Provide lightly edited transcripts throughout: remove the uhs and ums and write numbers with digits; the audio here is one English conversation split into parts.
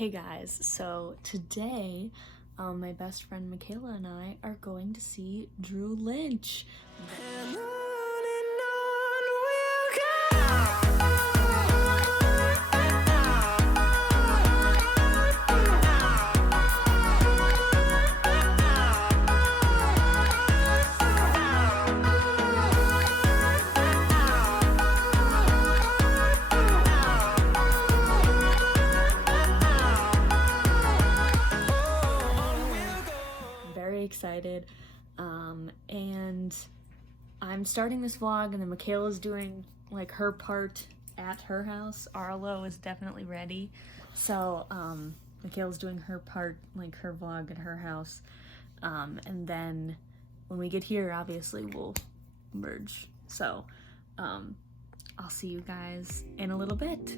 Hey guys, so today my best friend Michaela and I are going to see Drew Lynch. And on we'll go. Excited and I'm starting this vlog, and then Michaela's doing like her part at her house. Arlo is definitely ready, so Michaela's doing her part, like her vlog at her house, and then when we get here obviously we'll merge, so I'll see you guys in a little bit.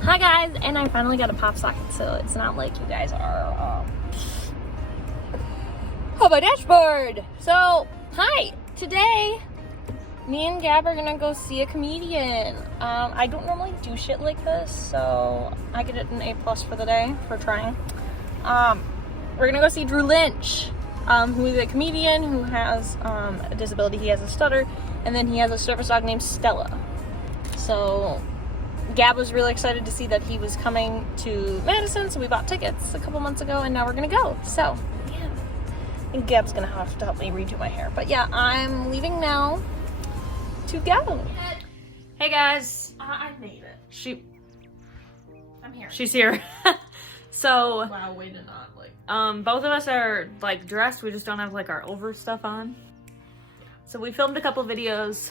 Hi guys, and I finally got a pop socket, so it's not like you guys are on my dashboard. So, hi! Today, me and Gab are gonna go see a comedian. I don't normally do shit like this, so I get an A+ for the day for trying. We're gonna go see Drew Lynch, who is a comedian who has a disability. He has a stutter, and then he has a service dog named Stella. So Gab was really excited to see that he was coming to Madison, so we bought tickets a couple months ago, and now we're gonna go. So, yeah. I think Gab's gonna have to help me redo my hair. But yeah, I'm leaving now to go. Hey guys. I made it. I'm here. She's here. So, Wow, way to not like. both of us are like dressed, we just don't have like our over stuff on. So we filmed a couple videos.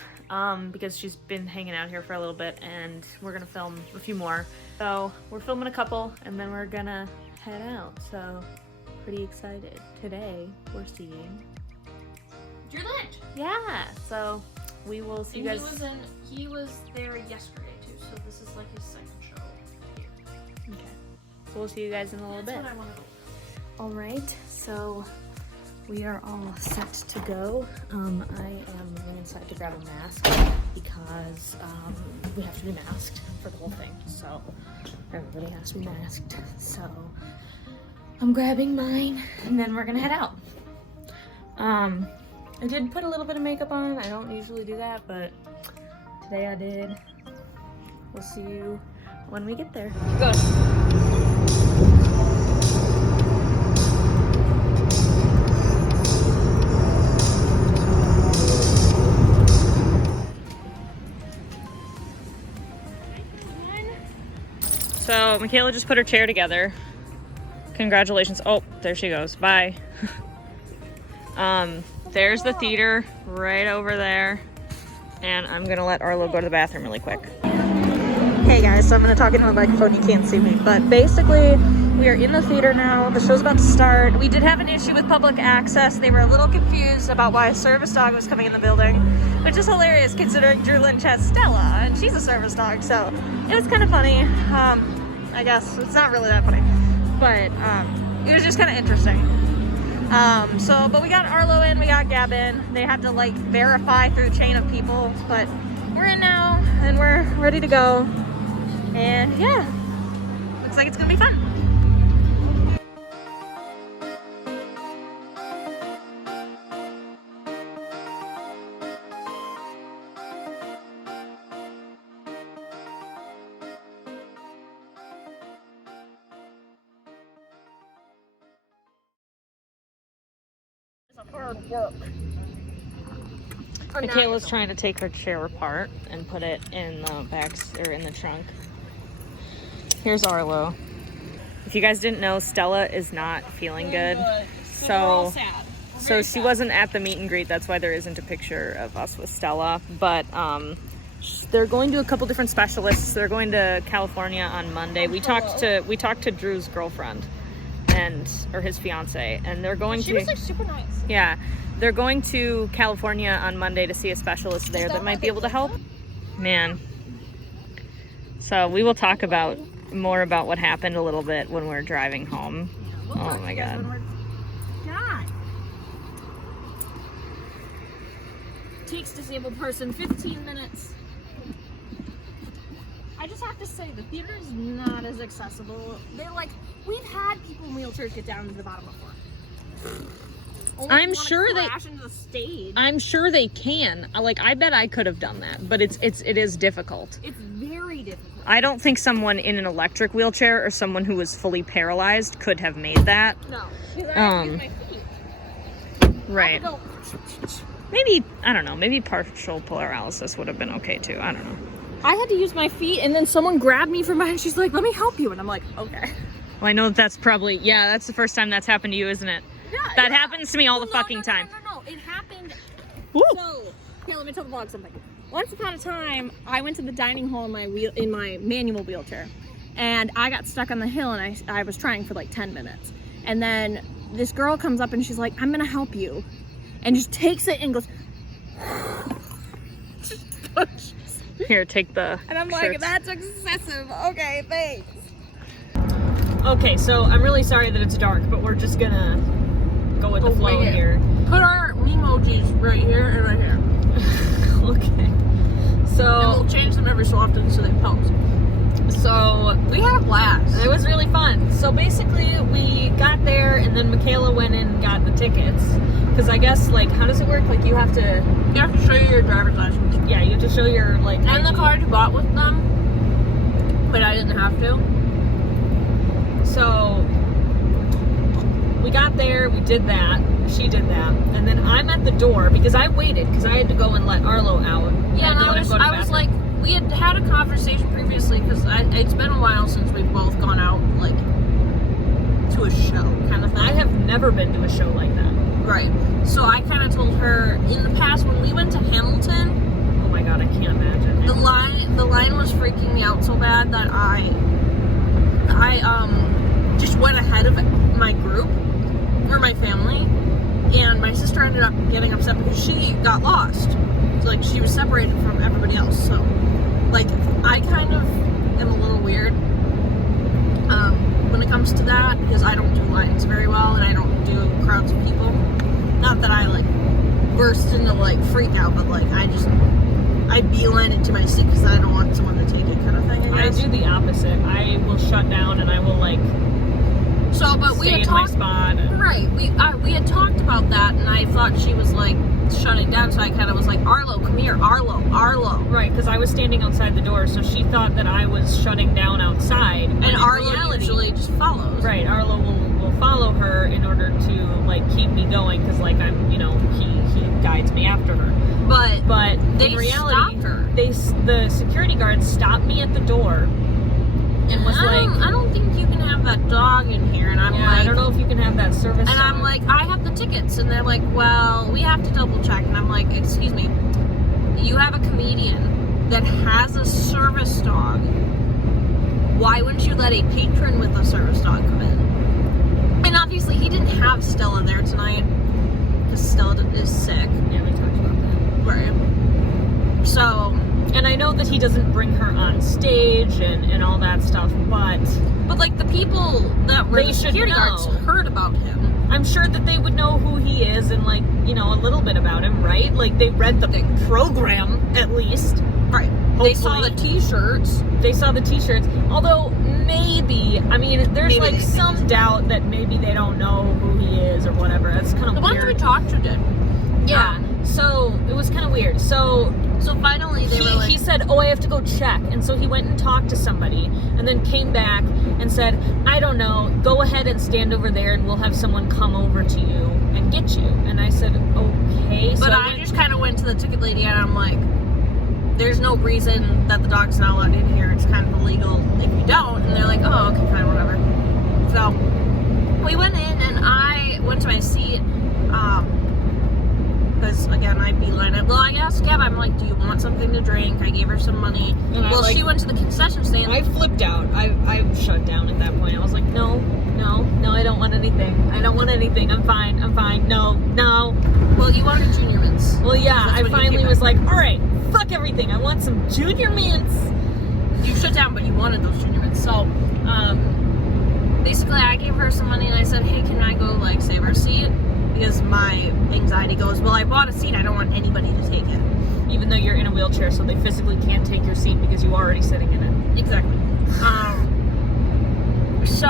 Because she's been hanging out here for a little bit, and we're gonna film a few more. So we're filming a couple, and then we're gonna head out. So pretty excited. Today we're seeing Drew Lynch. Yeah. So we will see you guys. He was there yesterday too, so this is like his second show here. Okay. So we'll see you guys in a little bit. That's what I wanted to. All right. So we are all set to go. I am going inside to grab a mask because we have to be masked for the whole thing. So everybody has to be masked. So I'm grabbing mine, and then we're gonna head out. I did put a little bit of makeup on. I don't usually do that, but today I did. We'll see you when we get there. Go. So Michaela just put her chair together. Congratulations. Oh, there she goes. Bye. There's the theater right over there. And I'm gonna let Arlo go to the bathroom really quick. Hey guys, so I'm gonna talk into a microphone, you can't see me. But basically, we are in the theater now. The show's about to start. We did have an issue with public access. They were a little confused about why a service dog was coming in the building, which is hilarious considering Drew Lynch has Stella, and she's a service dog, so it was kind of funny. I guess it's not really that funny, but it was just kind of interesting. But we got Arlo in, we got Gab in. They had to like verify through a chain of people, but we're in now, and we're ready to go. And yeah, looks like it's gonna be fun. Hard work. Michaela's trying to take her chair apart and put it in the in the trunk. Here's Arlo. If you guys didn't know, Stella is not feeling good. So we're all sad. So she wasn't at the meet and greet. That's why there isn't a picture of us with Stella. But They're going to a couple different specialists. They're going to California on Monday. We talked to Drew's girlfriend or his fiance, and they're going She was like super nice. Yeah, they're going to California on Monday to see a specialist there that might be able to help. Man. So we will talk more about what happened a little bit when we're driving home. Oh my God. God. Takes disabled person 15 minutes. I just have to say, the theater is not as accessible. They're like, we've had people in wheelchairs get down to the bottom before. I'm sure crash into the stage. I'm sure they can. Like, I bet I could have done that, but it is difficult. It's very difficult. I don't think someone in an electric wheelchair or someone who was fully paralyzed could have made that. No, because I have to use my feet. Right. Go. Maybe, I don't know, maybe partial paralysis would have been okay too. I don't know. I had to use my feet, and then someone grabbed me from behind. She's like, let me help you. And I'm like, okay. Well, I know that's probably, that's the first time that's happened to you, isn't it? Yeah, That happens to me all the fucking time. No. It happened. Woo. So, here, let me tell the vlog something. Once upon a time, I went to the dining hall in my manual wheelchair, and I got stuck on the hill, and I was trying for like 10 minutes. And then this girl comes up, and she's like, I'm gonna help you. And just takes it and goes, Here, take the and I'm like, shirts. that's excessive. Okay, thanks. Okay, so I'm really sorry that it's dark, but we're just gonna go with the flow here. Put our emojis right here and right here. Okay. And So we'll change them every so often so they post. We had a blast. it was really fun. So basically, we got there, and then Michaela went in and got the tickets. Because I guess, like, how does it work? Like, you have to show you your driver's license. Yeah, you have to show your, like... And the ID. card you bought with them, but I didn't have to. So, we got there, we did that, she did that, and then I'm at the door, because I waited, because I had to go and let Arlo out. Yeah, and I was like, we had a conversation previously, because it's been a while since we've both gone out, like, to a show kind of thing. I have never been to a show like that. Right. So I kind of told her, in the past, when we went to Hamilton... Oh my God, I can't imagine. The line was freaking me out so bad that I just went ahead of my group, or my family, and my sister ended up getting upset because she got lost. So, like, she was separated from everybody else. So, like, I kind of am a little weird when it comes to that, because I don't do lines very well, and I don't do crowds of people. Not that I, like, burst into, like, freak out, but, like, I beeline it to my seat because I don't want someone to take it, kind of thing, I guess. I do the opposite. I will shut down and I will, like, but we stay had in my talked, spot. And... right, we had talked about that, and I thought she was, like, shutting down, so I kind of was like, Arlo, come here, Arlo. Right, because I was standing outside the door, so she thought that I was shutting down outside. And Arlo usually just follows. Right, Arlo will follow her in order to, like, keep me going, because, like, I'm, you know, he guides me after her. But they in reality, stopped her. The security guard stopped me at the door and was I don't think you can have that dog in here. And I'm like, I don't know if you can have that service and dog. I'm like, I have the tickets. And they're like, well, we have to double check. And I'm like, excuse me, you have a comedian that has a service dog. Why wouldn't you let a patron with a service dog come in? And obviously he didn't have Stella there tonight because Stella is sick. Yeah, we talked about that. Right. So... And I know that he doesn't bring her on stage and all that stuff, but like, the people that were the security guards heard about him. I'm sure that they would know who he is and, like, you know, a little bit about him, right? Like, they read the program, at least. Right. Hopefully. They saw the t-shirts. They saw the t-shirts. Although, maybe, I mean, there's, like, some doubt that maybe they don't know who he is or whatever. That's kind of The weird. ones we talked to did. Yeah. So, it was kind of weird. So finally they were like... He said, oh, I have to go check. And so he went and talked to somebody and then came back and said, I don't know, go ahead and stand over there and we'll have someone come over to you and get you. And I said, okay. But I just kind of went to the ticket lady and I'm like, there's no reason that the dog's not allowed in here. It's kind of illegal if you don't. And they're like, oh, okay, fine, whatever. So, we went in and I went to my seat. because again, I beeline it. Well, I asked Gab, I'm like, do you want something to drink? I gave her some money. And well, she went to the concession stand. I flipped out. I shut down at that point. I was like, no, I don't want anything. I don't want anything. I'm fine. No. Well, you wanted Junior Mints. Well, yeah, That's I what you finally came was back. like, all right, fuck everything. I want some Junior Mints. You shut down, but you wanted those Junior Mints. So, basically, I gave her some money and I said, hey, can I go, like, save our seat? Because my anxiety goes, well, I bought a seat. I don't want anybody to take it. Even though you're in a wheelchair, so they physically can't take your seat because you're already sitting in it. Exactly. So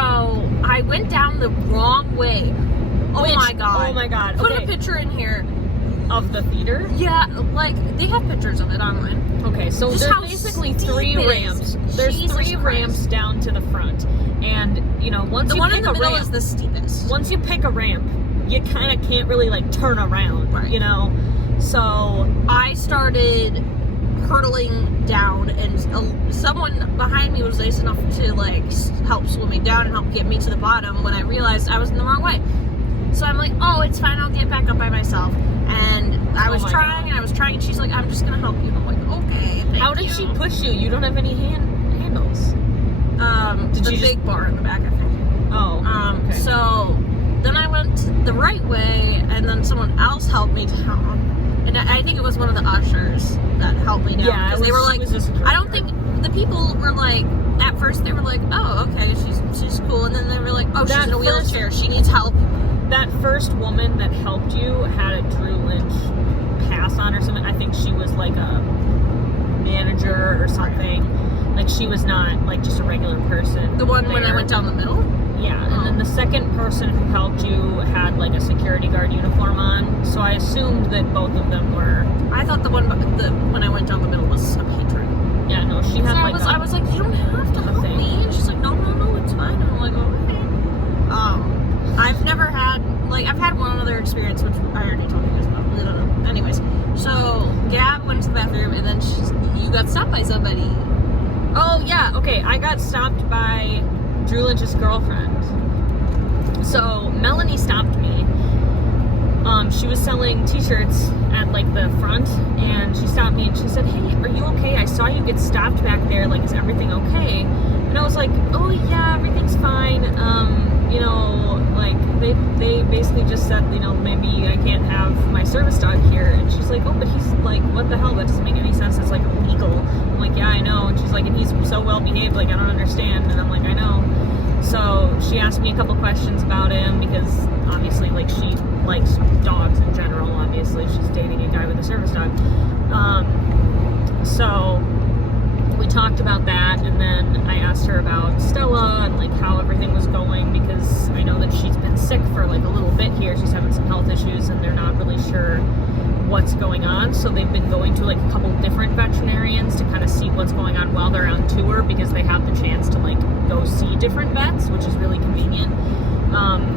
I went down the wrong way. Oh my god. Put Okay. a picture in here. Of the theater? Yeah, like they have pictures of it online. Okay, so Just there's how basically steep 3 it is. ramps. There's Jesus 3 Christ. ramps down to the front. And, you know, once The you one pick in the a middle ramp, is the steepest. once you pick a ramp, you kind of can't really, like, turn around, Right. you know? So, I started hurtling down, and someone behind me was nice enough to like help slow me down and help get me to the bottom when I realized I was in the wrong way. So I'm like, oh, it's fine, I'll get back up by myself. And I was trying, and she's like, I'm just gonna help you. And I'm like, okay, thank how did you. she push you? You don't have any handles. Did you the just- big bar in the back, I think. Oh, okay. So then I went the right way, and then someone else helped me down. And I think it was one of the ushers that helped me down. Yeah, because they were like, just I don't think the people were like, at first they were like, oh, okay, she's cool. And then they were like, oh, she's That in a first- wheelchair. She needs help. That first woman that helped you had a Drew Lynch pass on or something. I think she was like a manager or something. Like she was not like just a regular person. The one when I there. went down the middle? Yeah, and then the second person who helped you had like a security guard uniform on. So I assumed that both of them were. I thought the one when I went down the middle was a patron. Yeah, no, she had like. I was like, you don't have to help thing. me. And she's like, no, it's fine. And I'm like, okay. I've never had, like, I've had one other experience, which I already told you guys about. I don't know. Anyways, so Gab went to the bathroom, and then you got stopped by somebody. Oh yeah, okay. I got stopped by Drew Lynch's girlfriend. So Melanie stopped me. She was selling t-shirts at like the front, and she stopped me and she said, hey, are you okay? I saw you get stopped back there. Like, is everything okay? And I was like, oh yeah, everything's fine. You know, like they basically just said, you know, maybe I can't have my service dog here. And she's like, oh, but he's like, what the hell? That doesn't make any sense. It's like illegal. I'm like, yeah, I know. And she's like, and he's so well behaved. Like, I don't understand. And I'm like, I know. So she asked me a couple questions about him because obviously, like, she likes dogs in general. Obviously, she's dating a guy with a service dog. So we talked about that, and then I asked her about Stella and like how everything was going, because I know that she's been sick for like a little bit here. She's having some health issues, and they're not really sure what's going on. So they've been going to like a couple different veterinarians to kind of see what's going on while they're on tour, because they have the chance to like go see different vets, which is really convenient.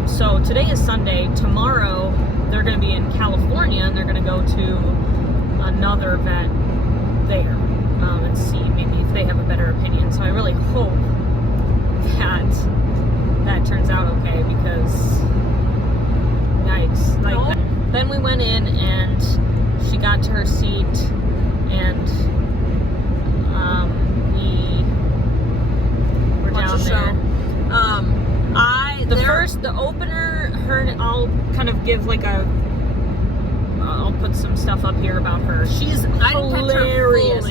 So today is Sunday. Tomorrow they're going to be in California, and they're going to go to another vet there and see maybe if they have a better opinion. So I really hope that turns out okay, because yikes. Like, then we went in and she got to her seat, and we were down there. The opener, I'll kind of give like I'll put some stuff up here about her. She's hilarious.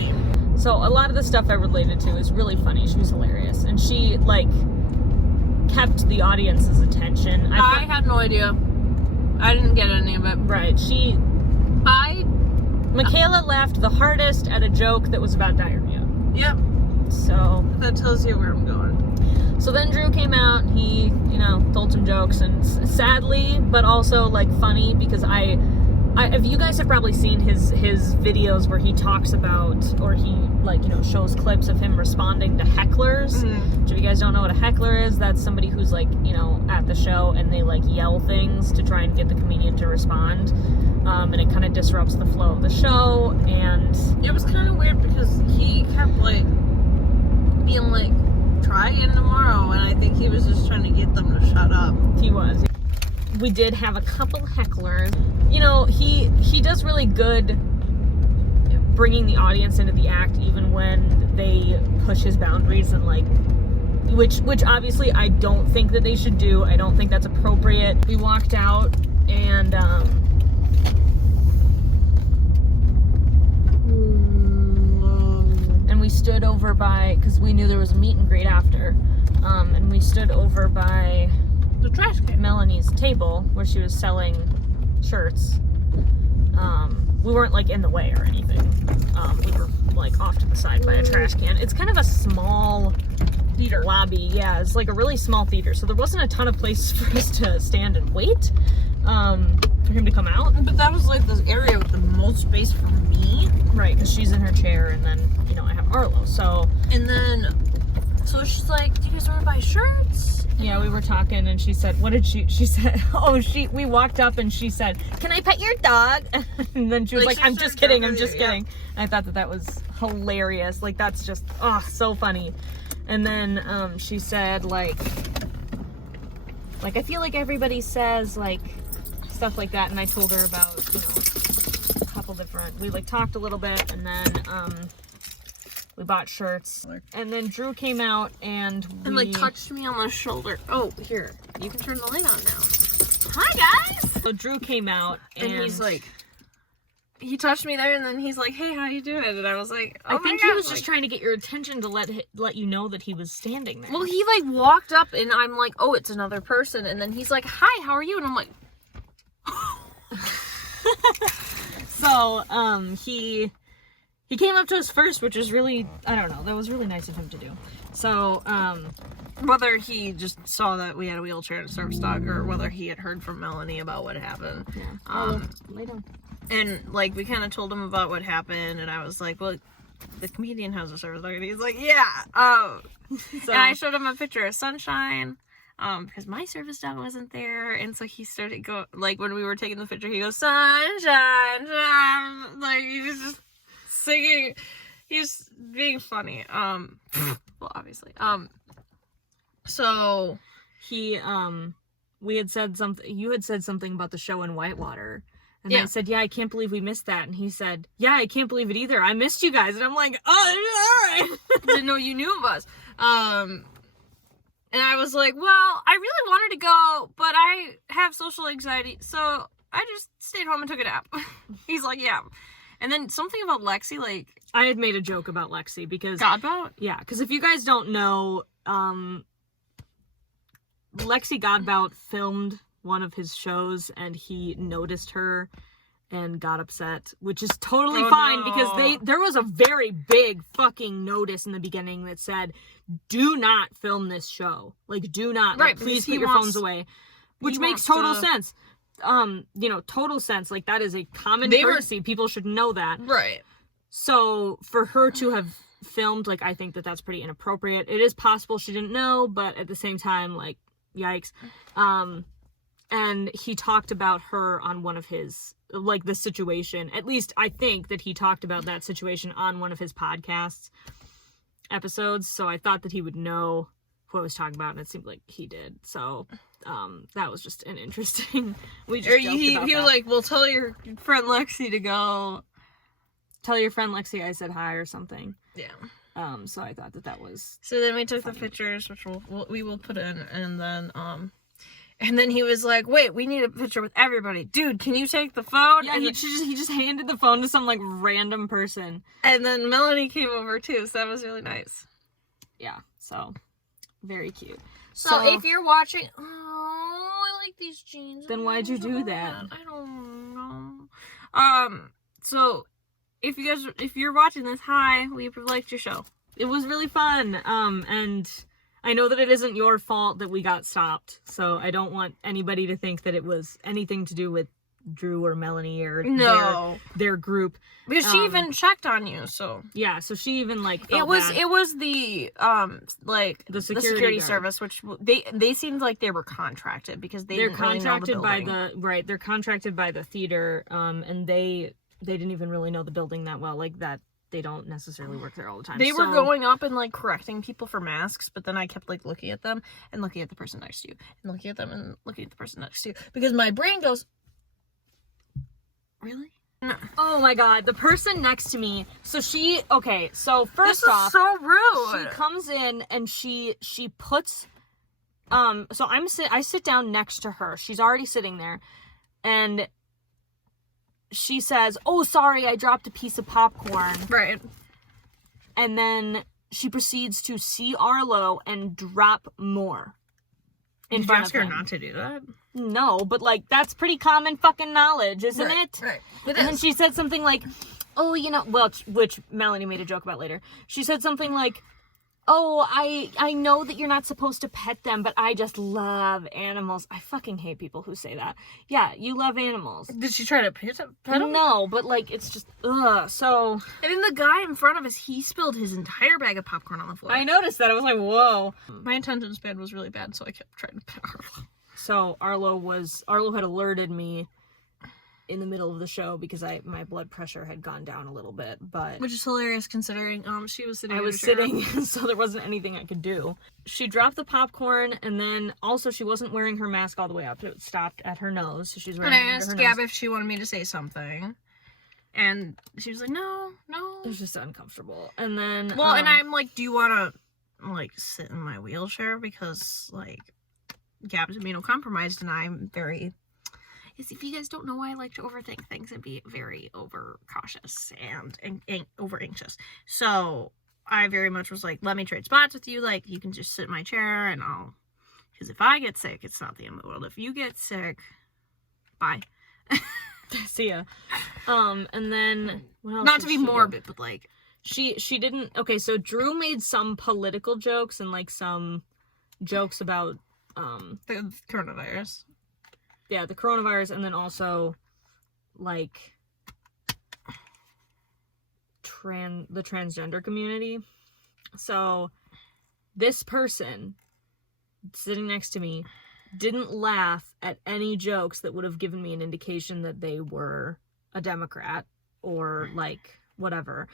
So a lot of the stuff I related to is really funny. She was hilarious, and she like kept the audience's attention. I had no idea. I didn't get any of it. Right. Michaela laughed the hardest at a joke that was about diarrhea. Yep. So that tells you where I'm going. So then Drew came out, and he, you know, told some jokes, and sadly, but also like funny, because if you guys have probably seen his videos where he talks about, or he like, you know, shows clips of him responding to hecklers. Mm-hmm. Which, if you guys don't know what a heckler is, that's somebody who's like, you know, at the show and they like yell things to try and get the comedian to respond, and it kind of disrupts the flow of the show. And it was kind of weird because he kept like being like, try again tomorrow, and I think he was just trying to get them to shut up. he was. we did have a couple hecklers. You know, he does really good bringing the audience into the act, even when they push his boundaries and like, which obviously I don't think that they should do. I don't think that's appropriate. We walked out and we stood over by, because we knew there was a meet and greet after, and we stood over by The trash can. Melanie's table where she was selling shirts. We weren't like in the way or anything. We were like off to the side by a trash can. It's kind of a small Theater. lobby. Yeah, it's like a really small theater, so there wasn't a ton of place for us to stand and wait for him to come out. But that was like the area with the most space for me. Right, because she's in her chair, and then, you know, I have Arlo, so... And then, so she's like, do you guys want to buy shirts? Yeah, we were talking, and she said, what did she said, we walked up, and she said, can I pet your dog? And then she was like, I'm just kidding, I'm just kidding. And I thought that was hilarious. Like, that's just, so funny. And then, she said, like, I feel like everybody says, like, stuff like that, and I told her about, you know, a couple different, we, like, talked a little bit, and then, we bought shirts, and then Drew came out, and like, touched me on the shoulder. Oh, here, you can turn the light on now. Hi, guys! So Drew came out, And he's like, he touched me there, and then he's like, hey, how you doing? And I was like, oh I think he was just trying to get your attention to let you know that he was standing there. Well, he, like, walked up, and I'm like, oh, it's another person. And then he's like, hi, how are you? And I'm like... So, he came up to us first, which was really, I don't know, that was really nice of him to do. So, whether he just saw that we had a wheelchair and a service dog, or whether he had heard from Melanie about what happened. yeah. Lay down. And, like, we kind of told him about what happened, and I was like, well, the comedian has a service dog, and he's like, yeah, So, and I showed him a picture of Sunshine, because my service dog wasn't there, and so he started like, when we were taking the picture, he goes, Sunshine, Sunshine, like, he was just singing, he was being funny, well, obviously, so, he, we had said something, you had said something about the show in Whitewater. And Yeah. I said, yeah, I can't believe we missed that. And he said, yeah, I can't believe it either. I missed you guys. And I'm like, oh, all right. didn't know you knew of us, and I was like, well, I really wanted to go, but I have social anxiety, so I just stayed home and took a nap. He's like, yeah. And then something about Lexi, like... I had made a joke about Lexi because... Godbout? Yeah, because if you guys don't know, Lexi Godbout filmed one of his shows and he noticed her and got upset, which is totally fine because there was a very big fucking notice in the beginning that said, do not film this show. Like, do not. Right, like, please put he your wants- phones away. Which he makes wants total to- sense. Total sense. Like, that is a common They were- courtesy. People should know that. Right. So, for her to have filmed, like, I think that that's pretty inappropriate. It is possible she didn't know, but at the same time, like, yikes. And he talked about her on one of his, like, the situation. At least, I think that he talked about that situation on one of his podcasts episodes, so I thought that he would know who I was talking about, and it seemed like he did. So, that was just an interesting... we just joked He about was that. like, well, tell your friend Lexi to go. Tell your friend Lexi I said hi or something. Yeah. So I thought that was... So then we took funny. the pictures, which we will put in, and then he was like, wait, we need a picture with everybody. Dude, can you take the phone? Yeah, and he just handed the phone to some, like, random person. And then Melanie came over, too, so that was really nice. Yeah, so, very cute. So if you're watching... Oh, I like these jeans. Then why'd you do that? I don't know. So if you're watching this, hi, we liked your show. It was really fun, and I know that it isn't your fault that we got stopped, so I don't want anybody to think that it was anything to do with Drew or Melanie or their group. Because she even checked on you, so Yeah, so she even, like, it felt was bad. it was the The security security guard. service, which they seemed like they were contracted because They're didn't really know contracted the by building. they're contracted by the theater, and they didn't even really know the building that well. Like, that they don't necessarily work there all the time. They were going up and like correcting people for masks, but then I kept like looking at them and looking at the person next to you and looking at them and looking at the person next to you because my brain goes, really? No. Oh my god, the person next to me. So first off, so rude. she comes in and she puts so I sit down next to her. She's already sitting there and she says, "Oh, sorry, I dropped a piece of popcorn." Right. And then she proceeds to see Arlo and drop more in front of him. Did you ask her not to do that? No, but like that's pretty common fucking knowledge, isn't it? Right. And then she said something like, "Oh, which Melanie made a joke about later. She said something like, "Oh, I know that you're not supposed to pet them, but I just love animals." I fucking hate people who say that. Yeah, you love animals. Did she try to pet him? No, but like it's just so. And then the guy in front of us, he spilled his entire bag of popcorn on the floor. I noticed that. I was like, whoa. My attention span was really bad, so I kept trying to pet Arlo. So Arlo had alerted me in the middle of the show because my blood pressure had gone down a little bit, but which is hilarious considering she was sitting. I was sitting, so there wasn't anything I could do. She dropped the popcorn, and then also she wasn't wearing her mask all the way up. It stopped at her nose, so she's wearing. And I asked Gab if she wanted me to say something, and she was like, "No." It was just uncomfortable. And then and I'm like, "Do you want to like sit in my wheelchair because like Gab's immunocompromised and I'm very." If you guys don't know, I like to overthink things and be very over cautious and over anxious. So I very much was like, let me trade spots with you. Like, you can just sit in my chair and because if I get sick, it's not the end of the world. If you get sick, bye. See ya. And then what else not to be morbid, but like she didn't. Okay, so Drew made some political jokes and like some jokes about the coronavirus. Yeah, the coronavirus, and then also, like, the transgender community. So, this person sitting next to me didn't laugh at any jokes that would have given me an indication that they were a Democrat or, like, whatever.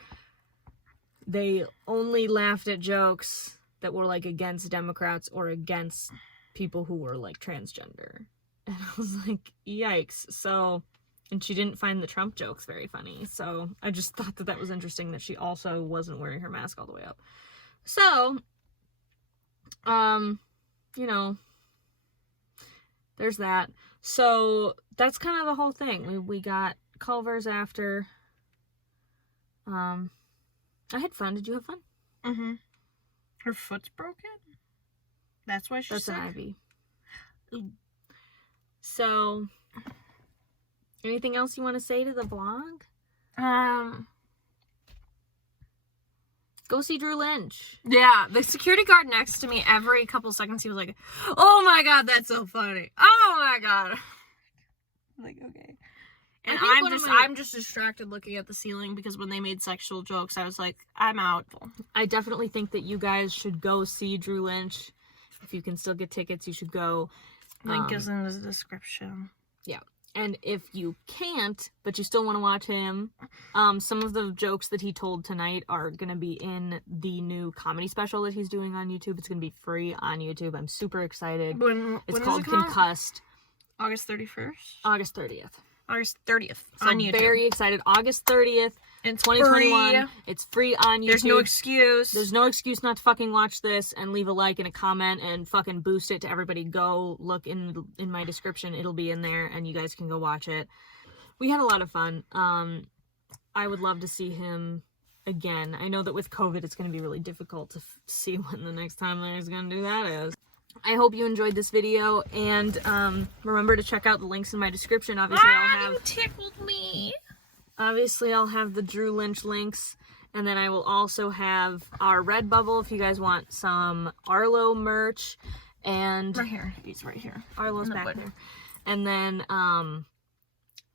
They only laughed at jokes that were, like, against Democrats or against people who were, like, transgender. And I was like, yikes. So, and she didn't find the Trump jokes very funny. So I just thought that was interesting that she also wasn't wearing her mask all the way up. So, there's that. So that's kind of the whole thing. We got Culver's after. I had fun. Did you have fun? Mm-hmm. Her foot's broken? That's why she's sick? That's an Ivy. So, anything else you want to say to the vlog? Go see Drew Lynch. Yeah, the security guard next to me, every couple seconds, he was like, "Oh my god, that's so funny. Oh my god." I'm like, okay. And I'm just distracted looking at the ceiling because when they made sexual jokes, I was like, I'm out. I definitely think that you guys should go see Drew Lynch. If you can still get tickets, you should go. Link is in the description. Yeah. And if you can't, but you still want to watch him, some of the jokes that he told tonight are going to be in the new comedy special that he's doing on YouTube. It's going to be free on YouTube. I'm super excited. It's called Concussed. August 31st? August 30th. August 30th so on YouTube. Very excited. August 30th. It's 2021. Free. It's free on YouTube. There's no excuse. There's no excuse not to fucking watch this and leave a like and a comment and fucking boost it to everybody. Go look in my description. It'll be in there and you guys can go watch it. We had a lot of fun. I would love to see him again. I know that with COVID it's going to be really difficult to see when the next time he's going to do that is. I hope you enjoyed this video and remember to check out the links in my description. Obviously you tickled me. Obviously, I'll have the Drew Lynch links, and then I will also have our Redbubble if you guys want some Arlo merch, and... Right here. He's right here. Arlo's back there. And then,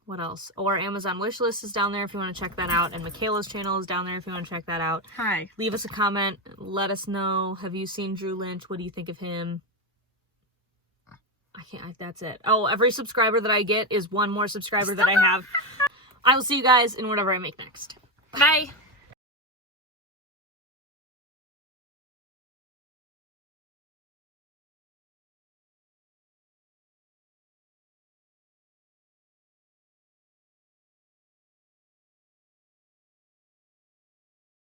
what else? Oh, our Amazon wishlist is down there if you want to check that out, and Michaela's channel is down there if you want to check that out. Hi. Leave us a comment. Let us know. Have you seen Drew Lynch? What do you think of him? That's it. Oh, every subscriber that I get is one more subscriber that I have. I will see you guys in whatever I make next. Bye.